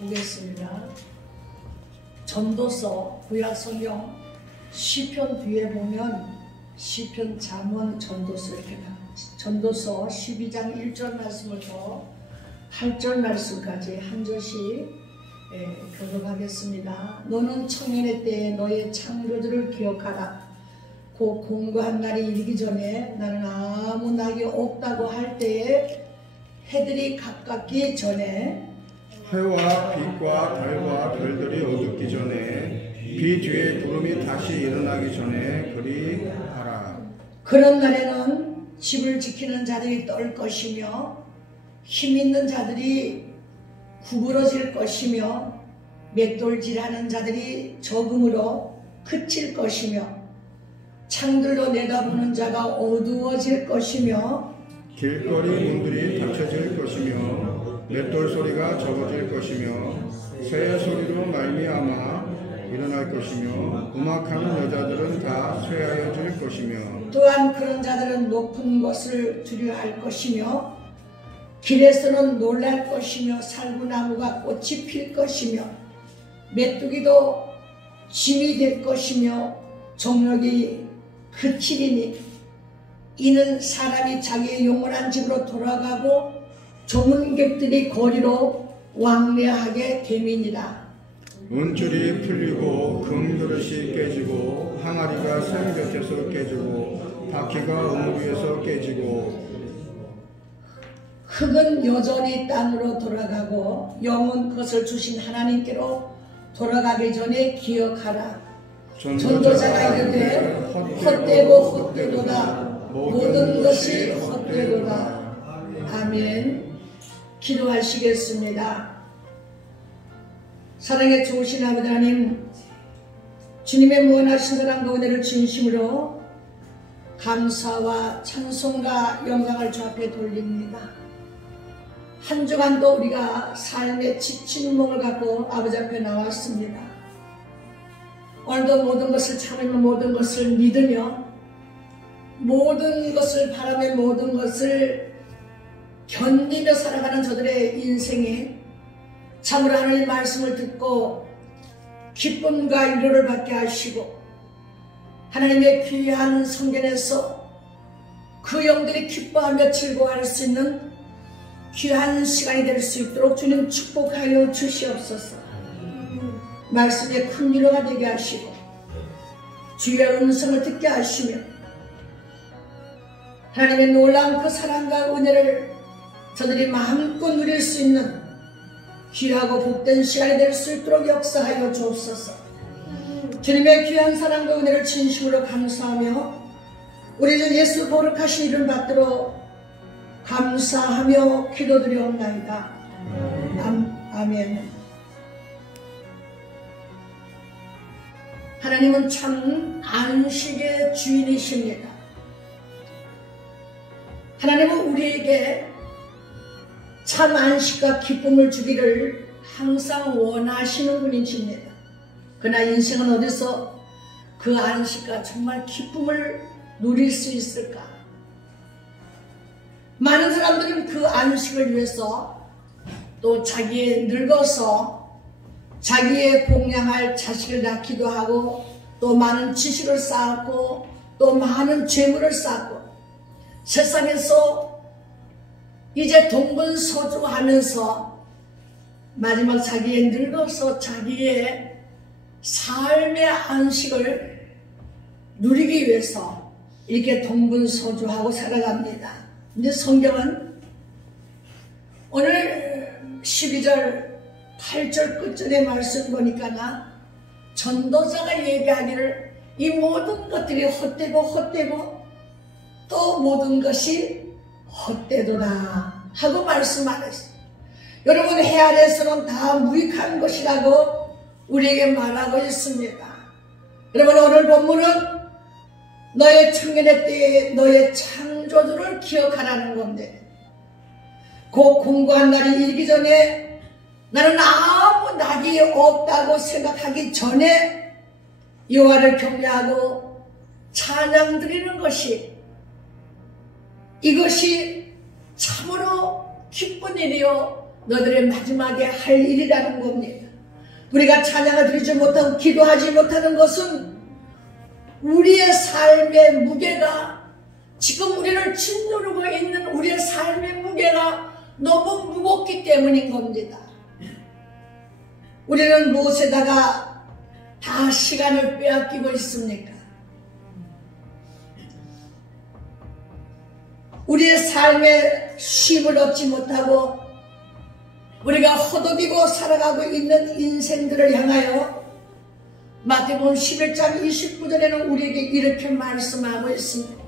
보겠습니다. 전도서 구약성경 시편 뒤에 보면 시편, 잠언, 전도서 이렇게 나옵니다. 전도서 12장 1절 말씀부터 8절 말씀까지 한 절씩 교독하겠습니다. 너는 청년의 때에 너의 창조주를 기억하라. 곧 공고한 날이 이르기 전에 나는 아무 낙이 없다고 할 때에 해들이 가깝기 전에 해와 빛과 달과 별들이 어둡기 전에 비 뒤에 구름이 다시 일어나기 전에 그리하라. 그런 날에는 집을 지키는 자들이 떨 것이며 힘있는 자들이 구부러질 것이며 맷돌질하는 자들이 적음으로 그칠 것이며 창들로 내다보는 자가 어두워질 것이며 길거리 문들이 닫혀질 것이며 맷돌 소리가 적어질 것이며 새 소리로 말미암아 일어날 것이며 음악하는 여자들은 다 쇠하여질 것이며 또한 그런 자들은 높은 것을 두려워할 것이며 길에서는 놀랄 것이며 살구나무가 꽃이 필 것이며 메뚜기도 짐이 될 것이며 정력이 그치리니 이는 사람이 자기의 영원한 집으로 돌아가고 조문객들이 거리로 왕래하게 됨이니라. 은줄이 풀리고 금그릇이 깨지고 항아리가 샘 곁에서 깨지고 바퀴가 우물 위에서 깨지고 흙은 여전히 땅으로 돌아가고 영은 그것을 주신 하나님께로 돌아가기 전에 기억하라. 전도자가 이르되 헛되고 헛되도다. 모든 것이 헛되도다. 아멘. 기도하시겠습니다. 사랑에 좋으신 아버지 하나님, 주님의 무한하신 사랑과 은혜를 진심으로 감사와 찬송과 영광을 주 앞에 돌립니다. 한 주간도 우리가 삶의 지친 몸을 갖고 아버지 앞에 나왔습니다. 오늘도 모든 것을 참으며 모든 것을 믿으며 모든 것을 바라며 모든 것을 견디며 살아가는 저들의 인생에 참으로 하나님의 말씀을 듣고 기쁨과 위로를 받게 하시고 하나님의 귀한 성전에서 그 영들이 기뻐하며 즐거워할 수 있는 귀한 시간이 될 수 있도록 주님 축복하여 주시옵소서. 말씀에 큰 위로가 되게 하시고 주의 음성을 듣게 하시며 하나님의 놀라운 그 사랑과 은혜를 저들이 마음껏 누릴 수 있는 귀하고 복된 시간이 될 수 있도록 역사하여 주옵소서. 주님의 귀한 사랑과 은혜를 진심으로 감사하며 우리 주 예수 거룩하신 이름 받도록 감사하며 기도드리옵나이다. 아멘. 하나님은 참 안식의 주인이십니다. 하나님은 우리에게 참 안식과 기쁨을 주기를 항상 원하시는 분이십니다. 그러나 인생은 어디서 그 안식과 정말 기쁨을 누릴 수 있을까? 많은 사람들은 그 안식을 위해서 또 자기의 늙어서 자기의 공양할 자식을 낳기도 하고 또 많은 지식을 쌓았고 또 많은 재물을 쌓고 세상에서 이제 동분서주하면서 마지막 자기의 늙어서 자기의 삶의 안식을 누리기 위해서 이렇게 동분서주하고 살아갑니다. 근데 성경은 오늘 12절 8절 끝절의 말씀 보니까 전도자가 얘기하기를 이 모든 것들이 헛되고 또 모든 것이 헛되도다 하고 말씀하셨어요. 여러분, 해 아래에서는 다 무익한 것이라고 우리에게 말하고 있습니다. 여러분, 오늘 본문은 너의 청년의 때에 너의 창조주를 기억하라는 건데 그 공고한 날이 이르기 전에 나는 아무 낙이 없다고 생각하기 전에 여호와를 경외하고 찬양 드리는 것이 이것이 참으로 기쁜 일이요 너들의 마지막에 할 일이라는 겁니다. 우리가 찬양을 드리지 못하고 기도하지 못하는 것은 우리의 삶의 무게가, 지금 우리를 짓누르고 있는 우리의 삶의 무게가 너무 무겁기 때문인 겁니다. 우리는 무엇에다가 다 시간을 빼앗기고 있습니까? 우리의 삶에 쉼을 얻지 못하고 우리가 허덕이고 살아가고 있는 인생들을 향하여 마태복음 11장 29절에는 우리에게 이렇게 말씀하고 있습니다.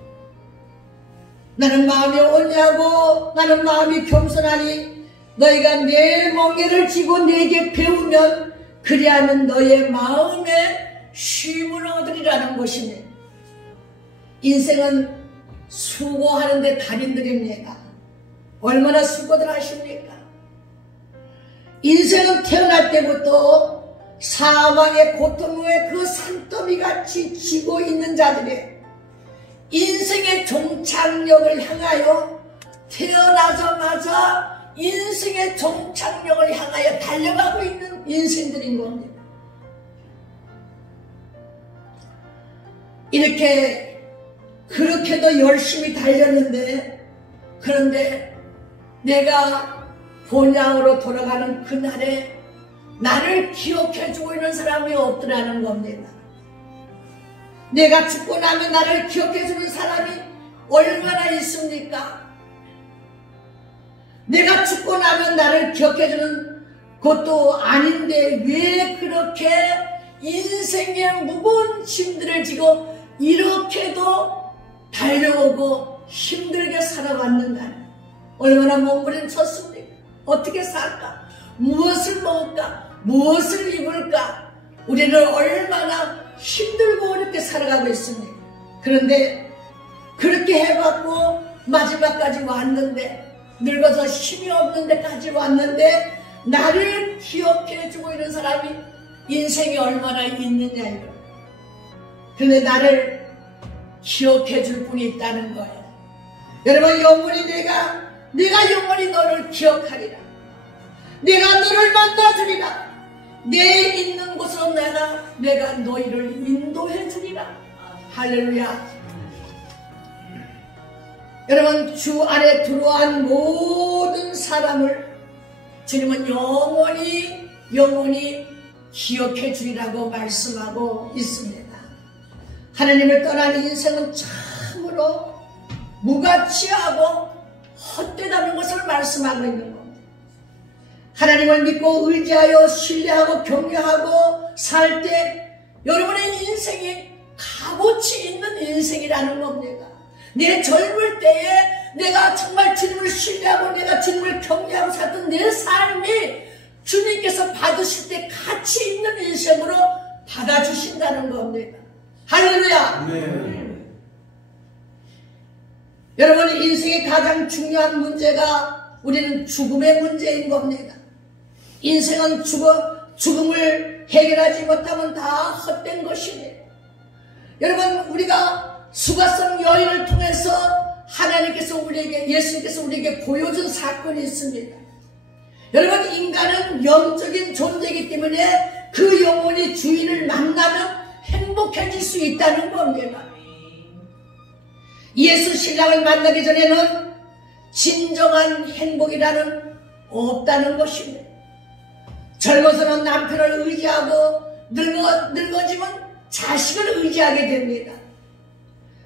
나는 마음이 온유하고 나는 마음이 겸손하니 너희가 내 멍에를 쥐고 내게 배우면 그리하면 너의 마음에 쉼을 얻으리라는 것입니다. 인생은 수고하는데 달인들입니다. 얼마나 수고들 하십니까? 인생은 태어날 때부터 사망의 고통의 그 산더미같이 지고 있는 자들의 인생의 종착역을 향하여 태어나자마자 인생의 종착역을 향하여 달려가고 있는 인생들인 겁니다. 그렇게도 열심히 달렸는데, 그런데 내가 본향으로 돌아가는 그날에 나를 기억해주고 있는 사람이 없더라는 겁니다. 내가 죽고 나면 나를 기억해주는 사람이 얼마나 있습니까? 내가 죽고 나면 나를 기억해주는 것도 아닌데 왜 그렇게 인생의 무거운 짐들을 지고 이렇게도 달려오고 힘들게 살아왔는가? 얼마나 몸부림쳤습니까? 어떻게 살까? 무엇을 먹을까? 무엇을 입을까? 우리는 얼마나 힘들고 어렵게 살아가고 있습니다. 그런데 그렇게 해봤고 마지막까지 왔는데, 늙어서 힘이 없는 데까지 왔는데 나를 기억해주고 있는 사람이 인생이 얼마나 있느냐 이거. 그런데 나를 기억해줄 분이 있다는 거예요. 여러분, 영원히 내가 영원히 너를 기억하리라. 내가 너를 만나주리라. 내 있는 곳으로 내가 너희를 인도해 주리라. 할렐루야. 여러분, 주 안에 들어온 모든 사람을 주님은 영원히 기억해 주리라고 말씀하고 있습니다. 하나님을 떠난 인생은 참으로 무가치하고 헛되다는 것을 말씀하고 있는 겁니다. 하나님을 믿고 의지하여 신뢰하고 경외하고 살 때 여러분의 인생이 값어치 있는 인생이라는 겁니다. 내 젊을 때에 내가 정말 주님을 신뢰하고 내가 주님을 경외하고 살던 내 삶이 주님께서 받으실 때 가치 있는 인생으로 받아주신다는 겁니다. 할렐루야. 네. 여러분, 인생의 가장 중요한 문제가 우리는 죽음의 문제인 겁니다. 인생은 죽음을 해결하지 못하면 다 헛된 것입니다. 여러분, 우리가 수가성 여인을 통해서 예수님께서 우리에게 보여준 사건이 있습니다. 여러분, 인간은 영적인 존재이기 때문에 그 영혼이 주인을 만나면 행복해질 수 있다는 겁니다. 예수 신랑을 만나기 전에는 진정한 행복이라는 없다는 것입니다. 젊어서는 남편을 의지하고 늙어지면 자식을 의지하게 됩니다.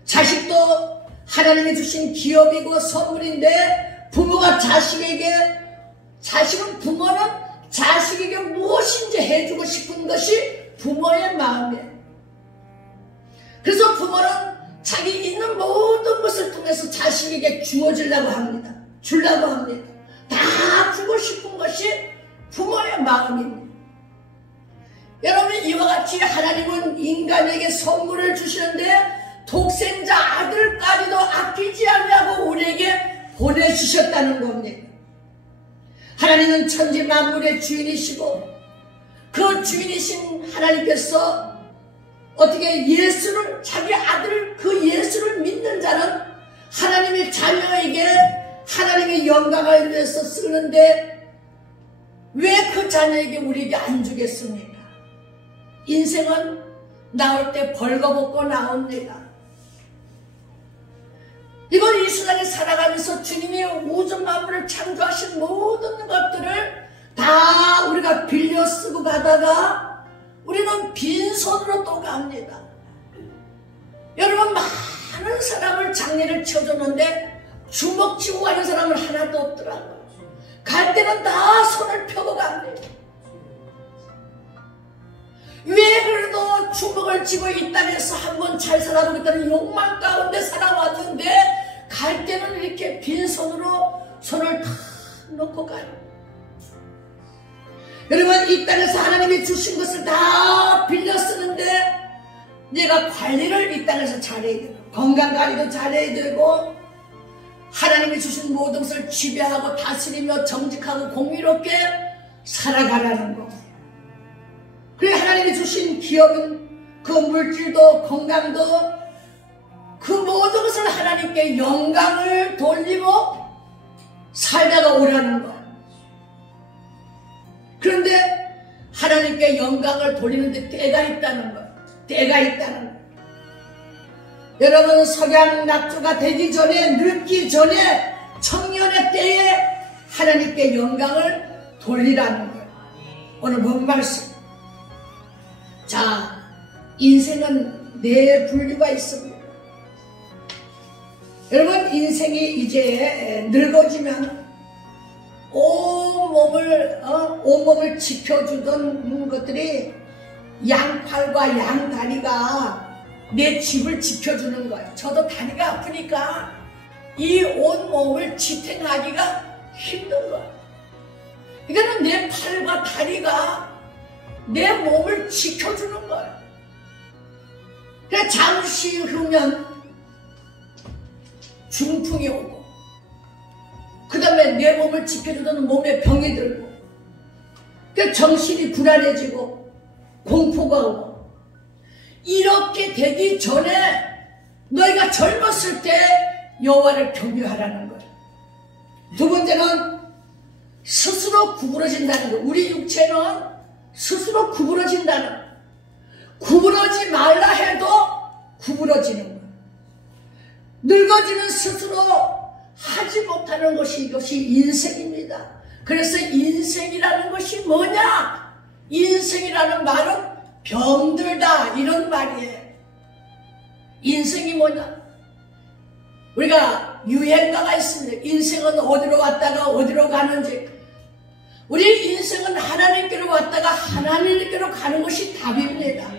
자식도 하나님이 주신 기업이고 선물인데 부모는 자식에게 무엇인지 해주고 싶은 것이 부모의 마음이에요. 그래서 부모는 자기 있는 모든 것을 통해서 자식에게 주어주려고 합니다. 다 주고 싶은 것이 부모의 마음입니다. 여러분, 이와 같이 하나님은 인간에게 선물을 주시는데 독생자 아들까지도 아끼지 않냐고 우리에게 보내주셨다는 겁니다. 하나님은 천지 만물의 주인이시고 그 주인이신 하나님께서 어떻게 자기 아들 그 예수를 믿는 자는 하나님의 자녀에게 하나님의 영광을 위해서 쓰는데 왜 그 자녀에게 우리에게 안 주겠습니까? 인생은 나올 때 벌거벗고 나옵니다. 이건 이 세상에 살아가면서 주님이 우주 만물을 창조하신 모든 것들을 다 우리가 빌려 쓰고 가다가 우리는 빈손으로 또 갑니다. 여러분, 많은 사람을 장례를 치워줬는데 주먹 쥐고 가는 사람은 하나도 없더라고요. 갈 때는 다 손을 펴고 갑니다. 왜 그래도 주먹을 쥐고 이 땅에서 한번 잘 살아보겠다는 욕망 가운데 살아왔는데 갈 때는 이렇게 빈손으로 손을 탁 놓고 가요. 여러분, 이 땅에서 하나님이 주신 것을 다 빌려 쓰는데 내가 관리를 이 땅에서 잘해야 되고 건강관리도 잘해야 되고 하나님이 주신 모든 것을 지배하고 다스리며 정직하고 공의롭게 살아가라는 거. 그래, 하나님이 주신 기업은 그 물질도 건강도 그 모든 것을 하나님께 영광을 돌리고 살다가 오라는 거야. 그런데 하나님께 영광을 돌리는데 때가 있다는 거야. 때가 있다는 거야. 여러분, 석양낙조가 되기 전에, 늙기 전에, 청년의 때에 하나님께 영광을 돌리라는 거야. 오늘 본 말씀. 자, 인생은 네 분류가 있습니다. 여러분, 인생이 이제 늙어지면 온몸을 지켜주던 것들이 양팔과 양다리가 내 집을 지켜주는 거예요. 저도 다리가 아프니까 이 온몸을 지탱하기가 힘든 거예요. 이거는 내 팔과 다리가 내 몸을 지켜주는 거예요. 그래서 잠시 후면 중풍이 오고 그 다음에 내 몸을 지켜주던 몸에 병이 들고 그래서 정신이 불안해지고 공포가 오고 이렇게 되기 전에 너희가 젊었을 때 여호와를 경외하라는 거예요. 두 번째는 스스로 구부러진다는 거예요. 우리 육체는 스스로 구부러진다는 거예요. 구부러지 말라 해도 구부러지는 거예요. 늙어지는 스스로 하지 못하는 것이 이것이 인생입니다. 그래서 인생이라는 것이 뭐냐? 인생이라는 말은 병들다 이런 말이에요. 인생이 뭐냐? 우리가 유행가가 있습니다. 인생은 어디로 왔다가 어디로 가는지. 우리 인생은 하나님께로 왔다가 하나님께로 가는 것이 답입니다.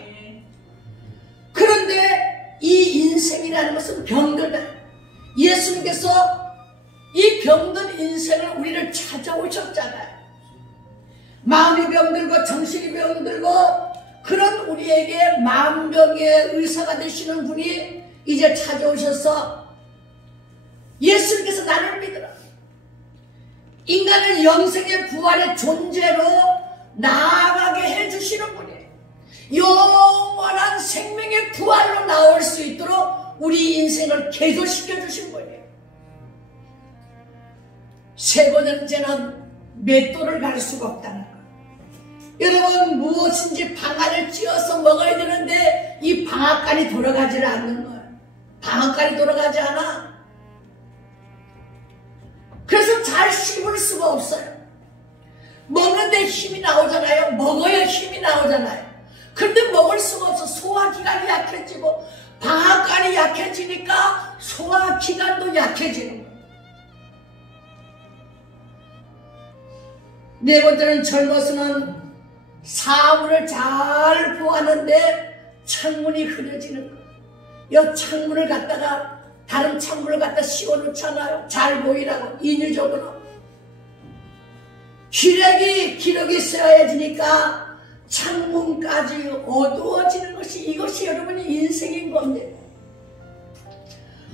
그런데 이 인생이라는 것은 병들다. 예수님께서 이 병든 인생을 우리를 찾아오셨잖아요. 마음이 병들고 정신이 병들고 그런 우리에게 만병의 의사가 되시는 분이 이제 찾아오셔서 예수님께서 나를 믿으라. 인간을 영생의 부활의 존재로 나아가게 해주시는 분이에요. 영원한 생명의 부활로 나올 수 있도록 우리 인생을 개조시켜 주신 분이에요. 세 번째는 맷돌을 갈 수가 없다는 거예요. 여러분, 무엇인지 방아를 찧어서 먹어야 되는데 이 방앗간이 돌아가지를 않는 거예요. 방앗간이 돌아가지 않아. 그래서 잘 씹을 수가 없어요. 먹는데 힘이 나오잖아요. 먹어야 힘이 나오잖아요. 그런데 먹을 수가 없어. 소화기관이 약해지고 방앗간이 약해지니까 소화기관도 약해지는 거예요. 네 번째는 젊어서는 사물을 잘 보았는데 창문이 흐려지는 거예요. 이 창문을 갖다가 다른 창문을 갖다 씌워놓잖아요. 잘 보이라고 인위적으로. 기력이 세워지니까 창문까지 어두워지는 것이 이것이 여러분의 인생인 겁니다.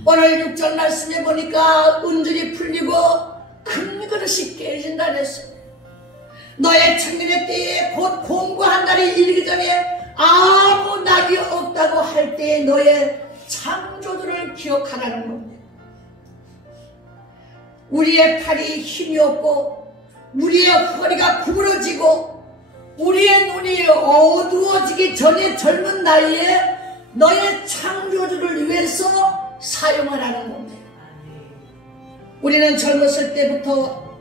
오늘 6절 말씀에 보니까 은줄이 풀리고 큰 그릇이 깨진다 그랬어요. 너의 청년의 때에 곧 공고한 날이 이르기 전에 아무 낙이 없다고 할 때에 너의 창조들을 기억하라는 겁니다. 우리의 팔이 힘이 없고 우리의 허리가 구부러지고 우리의 눈이 어두워지기 전에 젊은 나이에 너의 창조주를 위해서 사용하라는 겁니다. 우리는 젊었을 때부터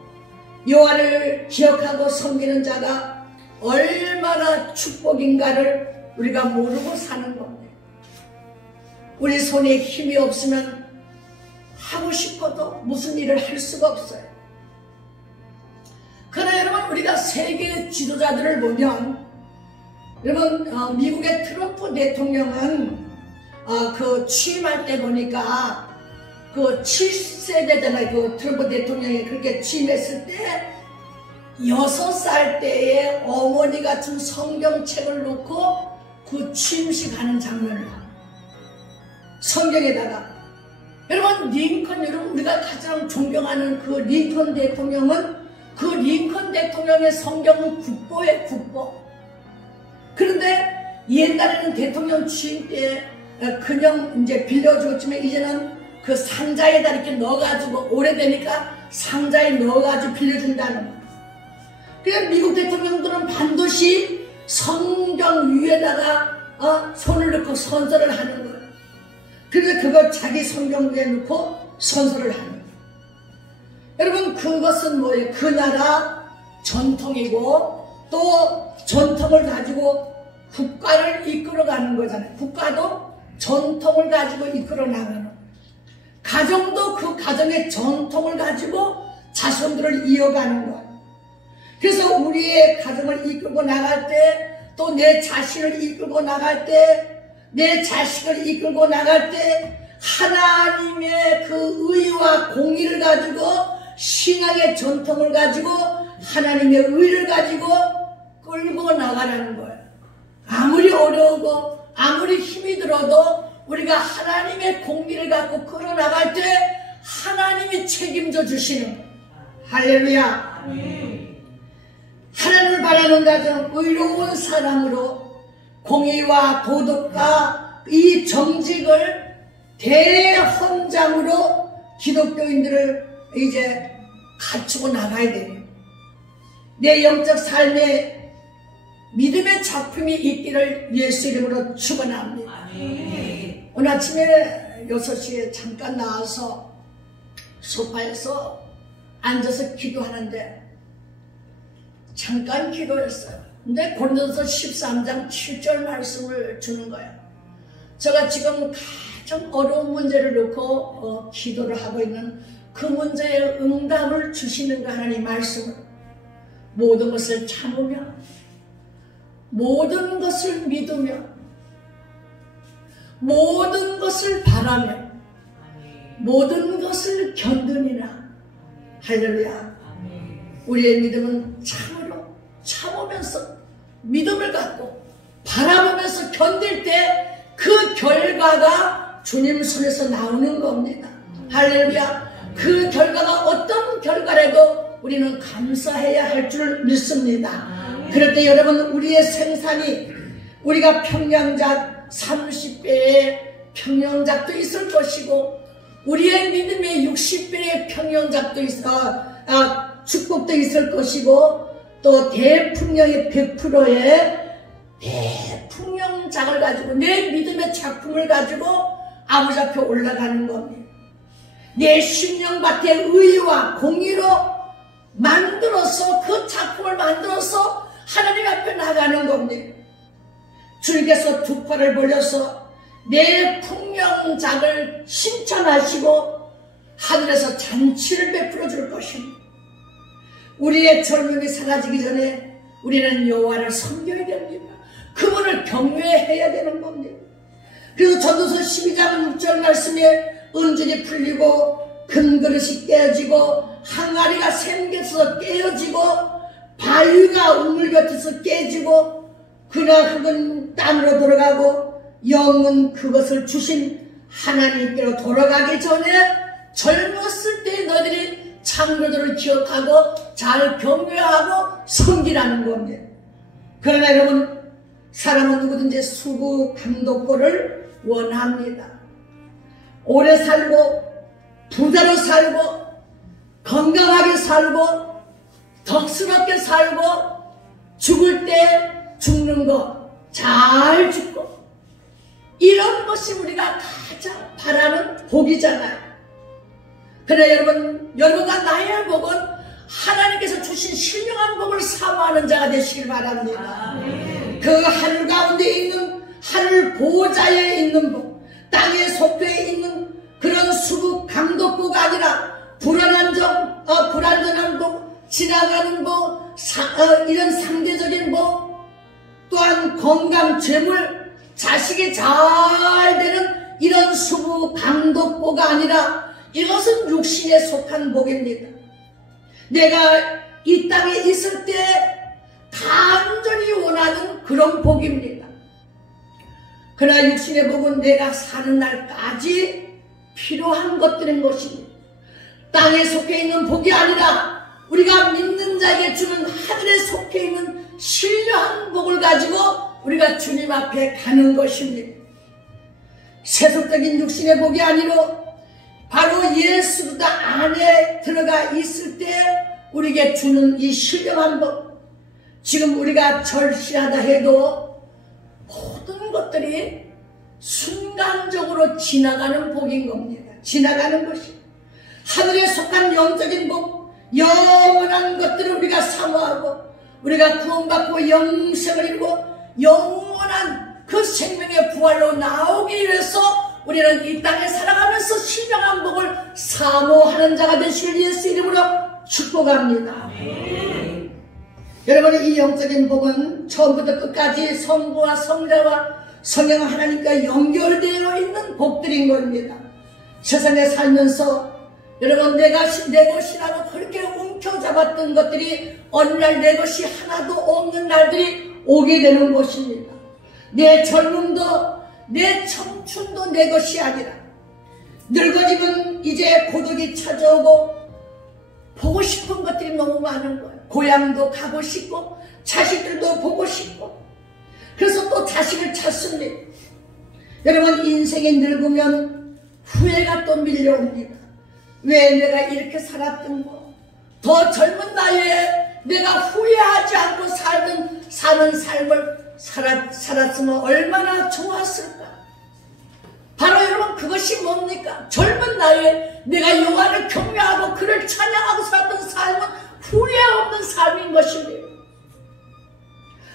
여호와를 기억하고 섬기는 자가 얼마나 축복인가를 우리가 모르고 사는 겁니다. 우리 손에 힘이 없으면 하고 싶어도 무슨 일을 할 수가 없어요. 그러나 여러분, 우리가 세계 지도자들을 보면, 여러분, 미국의 트럼프 대통령은 그 취임할 때 보니까 그 7세대잖아요. 그 트럼프 대통령이 그렇게 취임했을 때 6살 때에 어머니가 준 성경책을 놓고 그 취임식 하는 장면을 성경에다가, 여러분, 링컨, 여러분, 우리가 가장 존경하는 그 링컨 대통령은 그 링컨 대통령의 성경은 국보예요, 국보. 그런데 옛날에는 대통령 취임 때 그냥 이제 빌려주었지만 이제는 그 상자에다 이렇게 넣어가지고 오래되니까 상자에 넣어가지고 빌려준다는 거예요. 그래서 미국 대통령들은 반드시 성경 위에다가 손을 넣고 선서를 하는 거예요. 그래서 그걸 자기 성경 위에 넣고 선서를 하는 거예요. 여러분, 그것은 뭐예요? 그 나라 전통이고 또 전통을 가지고 국가를 이끌어가는 거잖아요. 국가도 전통을 가지고 이끌어 나가는 거예요. 가정도 그 가정의 전통을 가지고 자손들을 이어가는 거예요. 그래서 우리의 가정을 이끌고 나갈 때, 또 내 자신을 이끌고 나갈 때, 내 자식을 이끌고 나갈 때 하나님의 그 의와 공의를 가지고, 신앙의 전통을 가지고, 하나님의 의를 가지고 끌고 나가라는 거예요. 아무리 어려우고 아무리 힘이 들어도 우리가 하나님의 공의를 갖고 끌어나갈 때 하나님이 책임져 주시는 거예요. 할렐루야. 하나님을 바라는 가정, 의로운 사람으로 공의와 도덕과 이 정직을 대헌장으로 기독교인들을 이제 갖추고 나가야 돼요. 내 영적 삶에 믿음의 작품이 있기를 예수 이름으로 축원합니다. 오늘 아침에 6시에 잠깐 나와서 소파에서 앉아서 기도하는데 잠깐 기도했어요. 근데 고린도서 13장 7절 말씀을 주는 거예요. 제가 지금 가장 어려운 문제를 놓고 기도를 하고 있는 그 문제에 응답을 주시는 그 하나님 말씀을, 모든 것을 참으며 모든 것을 믿으며 모든 것을 바라며 모든 것을 견디니라. 할렐루야. 우리의 믿음은 참으면서 믿음을 갖고 바라보면서 견딜 때 그 결과가 주님 손에서 나오는 겁니다. 할렐루야. 그 결과가 어떤 결과라도 우리는 감사해야 할 줄 믿습니다. 그럴 때 여러분, 우리의 생산이, 우리가 평양작 30배의 평양작도 있을 것이고 우리의 믿음의 60배의 평양작도 축복도 있을 것이고 또 대풍령의 100%의 대풍령작을 가지고 내 믿음의 작품을 가지고 아버지 앞에 올라가는 겁니다. 내 심령밭에 의와 공의로 만들어서 그 작품을 만들어서 하나님 앞에 나가는 겁니다. 주님께서 두 팔을 벌려서 내 풍령작을 신천하시고 하늘에서 잔치를 베풀어 줄 것입니다. 우리의 젊음이 사라지기 전에 우리는 여호와를 섬겨야 됩니다. 그분을 경외해야 되는 겁니다. 그래서 전도서 12장 6절 말씀에 은줄이 풀리고 금그릇이 깨어지고 항아리가 샘겨서 깨어지고 바위가 우물 곁에서 깨지고 그러나 그건 땅으로 돌아가고 영은 그것을 주신 하나님께로 돌아가기 전에 젊었을 때 너희들이 창조주를 기억하고 잘 경외하고 섬기라는 겁니다. 그러나 여러분, 사람은 누구든지 수구 강도꼴을 원합니다. 오래 살고 부자로 살고 건강하게 살고 덕스럽게 살고 죽을 때 죽는 거 잘 죽고 이런 것이 우리가 가장 바라는 복이잖아요. 그래 여러분과 나의 복은 하나님께서 주신 신령한 복을 사모하는 자가 되시길 바랍니다. 그 하늘 가운데 있는 하늘 보좌에 있는 복, 땅에 속해 있는 그런 수국 강독보가 아니라 불완전한 복, 지나가는 복, 이런 상대적인 복, 또한 건강, 재물, 자식이 잘 되는 이런 수국 강독보가 아니라 이것은 육신에 속한 복입니다. 내가 이 땅에 있을 때 간절히 원하는 그런 복입니다. 그러나 육신의 복은 내가 사는 날까지 필요한 것들인 것입니다. 땅에 속해 있는 복이 아니라 우리가 믿는 자에게 주는 하늘에 속해 있는 신령한 복을 가지고 우리가 주님 앞에 가는 것입니다. 세속적인 육신의 복이 아니로 바로 예수 그리스도 안에 들어가 있을 때 우리에게 주는 이 신령한 복, 지금 우리가 절실하다 해도 모든 것들이 순간적으로 지나가는 복인 겁니다. 지나가는 것이 하늘에 속한 영적인 복, 영원한 것들을 우리가 사모하고 우리가 구원받고 영생을 이루고 영원한 그 생명의 부활로 나오기 위해서 우리는 이 땅에 살아가면서 신령한 복을 사모하는 자가 되시길 예수 이름으로 축복합니다. 여러분, 이 영적인 복은 처음부터 끝까지 성부와 성자와 성령 하나님과 연결되어 있는 복들인 겁니다. 세상에 살면서 여러분, 내 것이라고 그렇게 움켜잡았던 것들이 어느 날 내 것이 하나도 없는 날들이 오게 되는 것입니다. 내 젊음도 내 청춘도 내 것이 아니라 늙어지면 이제 고독이 찾아오고 보고 싶은 것들이 너무 많은 거예요. 고향도 가고 싶고 자식들도 보고 싶고 그래서 또 자식을 찾습니다. 여러분, 인생이 늙으면 후회가 또 밀려옵니다. 왜 내가 이렇게 살았던 거, 더 젊은 나이에 내가 후회하지 않고 사는 삶을 살았으면 얼마나 좋았을까. 바로 여러분, 그것이 뭡니까? 젊은 나이에 내가 여호와를 경외하고 그를 찬양하고 살았던 삶은 후회 없는 삶인 것입니다.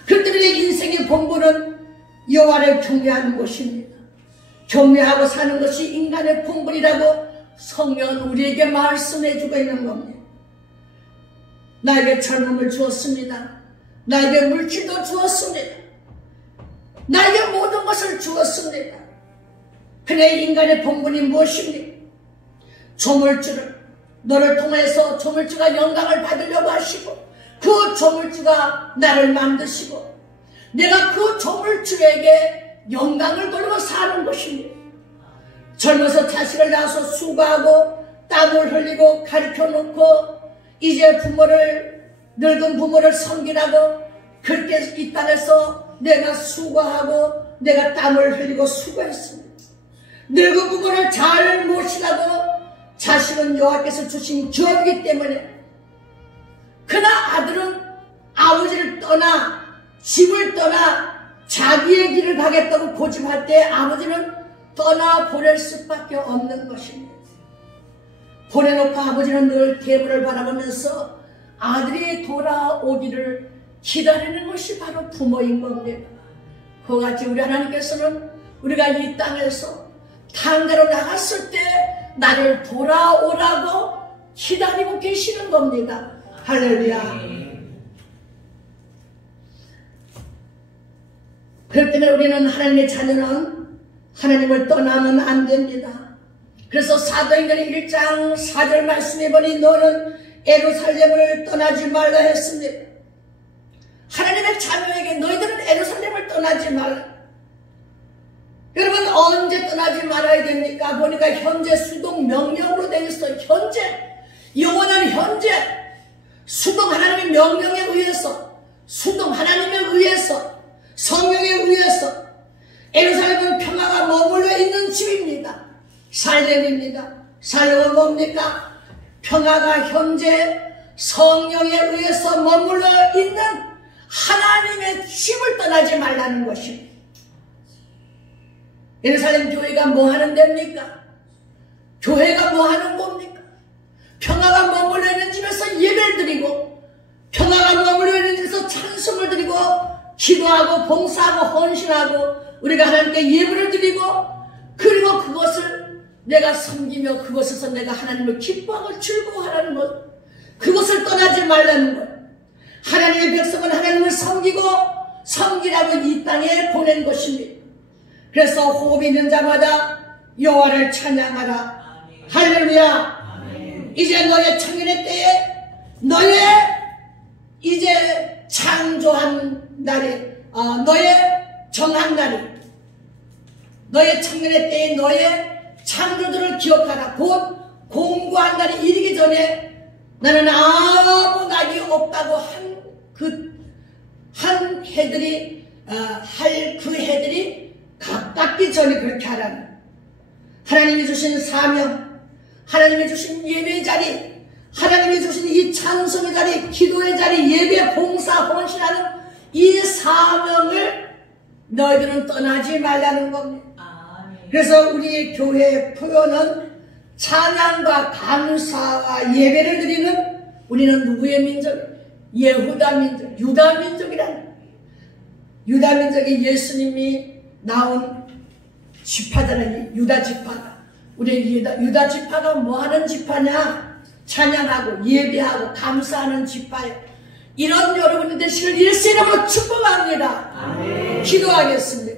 그렇기 때문에 인생의 본분은 여호와를 경외하는 것입니다. 경외하고 사는 것이 인간의 본분이라고 성령은 우리에게 말씀해주고 있는 겁니다. 나에게 젊음을 주었습니다. 나에게 물질도 주었습니다. 나에게 모든 것을 주었습니다. 그의 인간의 본분이 무엇입니까? 조물주를 너를 통해서 조물주가 영광을 받으려고 하시고 그 조물주가 나를 만드시고 내가 그 조물주에게 영광을 돌리고 사는 것입니다. 젊어서 자식을 낳아서 수고하고 땀을 흘리고 가르쳐놓고 이제 늙은 부모를 섬기라고 그렇게 이 땅에서 내가 수고하고 내가 땀을 흘리고 수고했습니다. 늙은 부모를 잘 모시라고 자식은 여호와께서 주신 기업이기 때문에 그러나 아들은 아버지를 떠나 집을 떠나 자기의 길을 가겠다고 고집할 때 아버지는 떠나 보낼 수밖에 없는 것입니다. 보내놓고 아버지는 늘 대문을 바라보면서 아들이 돌아오기를 기다리는 것이 바로 부모인 겁니다. 그와 같이 우리 하나님께서는 우리가 이 땅에서 당대로 나갔을 때 나를 돌아오라고 기다리고 계시는 겁니다. 할렐루야. 그렇기 때문에 우리는 하나님의 자녀는 하나님을 떠나면 안 됩니다. 그래서 사도행전 1장 4절 말씀해 보니 너는 예루살렘을 떠나지 말라 했습니다. 하나님의 자녀에게 너희들은 예루살렘을 떠나지 말라. 여러분, 언제 떠나지 말아야 됩니까? 보니까 현재 수동 명령으로 되어 있어요. 현재, 영원한 현재, 수동 하나님의 명령에 의해서, 수동 하나님에 의해서, 성령에 의해서 예루살렘은 평화가 머물러 있는 집입니다. 살렘입니다. 살렘은 뭡니까? 평화가 현재 성령에 의해서 머물러 있는 하나님의 집을 떠나지 말라는 것입니다. 예루살렘 교회가 뭐 하는 데입니까? 교회가 뭐 하는 겁니까? 평화가 머물러 있는 집에서 예배를 드리고, 평화가 머물러 있는 집에서 찬송을 드리고, 기도하고 봉사하고 헌신하고 우리가 하나님께 예배를 드리고, 그리고 그것을 내가 섬기며 그것에서 내가 하나님을 기뻐하고 즐거워하라는 것, 그것을 떠나지 말라는 것. 하나님의 백성은 하나님을 섬기라고 이 땅에 보낸 것입니다. 그래서 호흡 있는 자마다 여호와를 찬양하라. 할렐루야. 이제 너의 청년의 때에, 너의 이제 창조한 날에, 너의 정한 날에, 너의 청년의 때에 너의 창조들을 기억하라. 곧 공고한 날이 이르기 전에 나는 아무 낙이 없다고 한 해들이, 할 그 해들이 가깝기 전에 그렇게 하라는, 하나님이 주신 사명, 하나님이 주신 예배의 자리, 하나님이 주신 이 찬송의 자리, 기도의 자리, 예배, 봉사, 헌신하는 이 사명을 너희들은 떠나지 말라는 겁니다. 그래서 우리 교회의 표현은 찬양과 감사와 예배를 드리는, 우리는 누구의 민족? 예후다 민족, 유다 민족이라는, 유다 민족이 예수님이 나온 지파잖아요. 유다 지파가. 우리 유다 지파가 뭐 하는 지파냐? 찬양하고 예배하고 감사하는 지파예요. 이런 여러분이 되시길 예수 이름으로 축복합니다. 아멘. 기도하겠습니다.